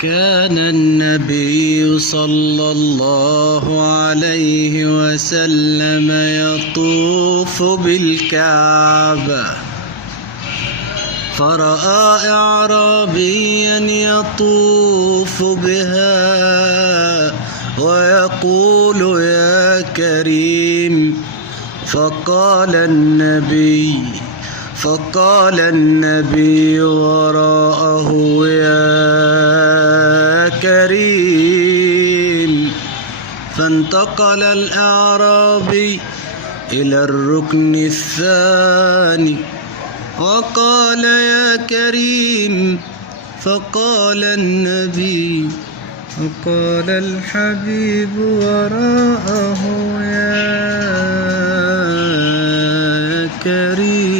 كان النبي صلى الله عليه وسلم يطوف بالكعبة فرأى أعرابيا يطوف بها ويقول يا كريم فقال النبي وراءه يا كريم. فانتقل الأعرابي إلى الركن الثاني وقال يا كريم فقال النبي وقال الحبيب وراءه يا كريم.